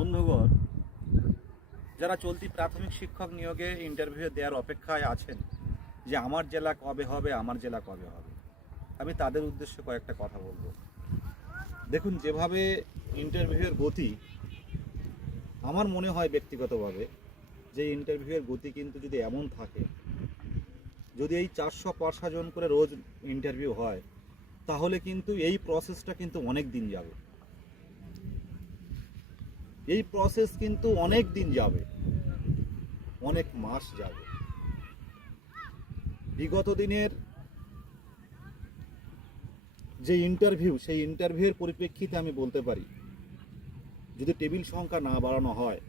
বন্ধুগণ, যারা চলতি প্রাথমিক শিক্ষক নিয়োগে ইন্টারভিউ দেওয়ার অপেক্ষায় আছেন যে আমার জেলা কবে হবে, আমি তাদের উদ্দেশ্যে কয়েকটা কথা বলবো। দেখুন, যেভাবে ইন্টারভিউয়ের গতি, আমার মনে হয় ব্যক্তিগতভাবে যে ইন্টারভিউয়ের গতি কিন্তু যদি এমন থাকে, যদি এই 400-500 জন করে রোজ ইন্টারভিউ হয়, তাহলে কিন্তু এই প্রসেসটা কিন্তু অনেক দিন যাবে। এই প্রসেস কিন্তু অনেক দিন যাবে, অনেক মাস যাবে। বিগত দিনের যে ইন্টারভিউ, সেই ইন্টারভিউয়ের পরিপ্রেক্ষিতে আমি বলতে পারি, যদি টেবিল সংখ্যা না বাড়ানো হয়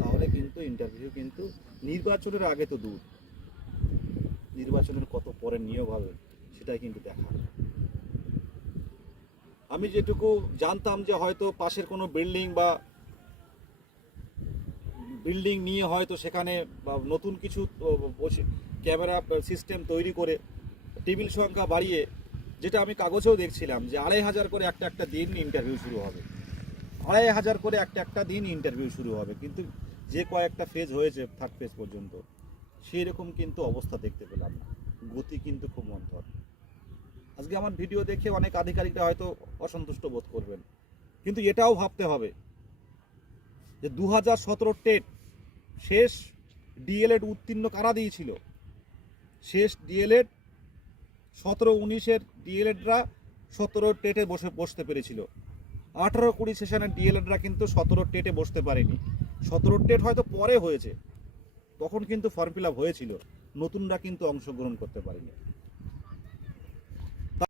তাহলে কিন্তু ইন্টারভিউ কিন্তু নির্বাচনের আগে তো দূর, নির্বাচনের কত পরে নিয়োগ হবে সেটাই কিন্তু দেখা। আমি যেটুকু জানতাম যে হয়তো পাশের কোনো বিল্ডিং নিয়ে হয়তো সেখানে নতুন কিছু ক্যামেরা সিস্টেম তৈরি করে টেবিল সংখ্যা বাড়িয়ে, যেটা আমি কাগজেও দেখছিলাম যে 2500 করে একটা দিন ইন্টারভিউ শুরু হবে, 2500 করে একটা দিন ইন্টারভিউ শুরু হবে। কিন্তু যে কয়েকটা ফেজ হয়েছে, 3rd ফেজ পর্যন্ত, সেই রকম কিন্তু অবস্থা দেখতে পেলাম না। গতি কিন্তু খুব মন্থর। আজকে আমার ভিডিও দেখে অনেক আধিকারিকরা হয়তো অসন্তুষ্ট বোধ করবেন, কিন্তু এটাও ভাবতে হবে যে 2017 টেট শেষ ডিএলএড উত্তীর্ণ কারা দিয়েছিল? শেষ ডিএলএড 17-19-এর ডিএলএডরা 17 টেটে বসতে পেরেছিল। 18-20 সেশনের ডিএলএডরা কিন্তু 17 টেটে বসতে পারেনি। 17 টেট হয়তো পরে হয়েছে, তখন কিন্তু ফর্ম ফিল আপ হয়েছিল, নতুনরা কিন্তু অংশগ্রহণ করতে পারেনি।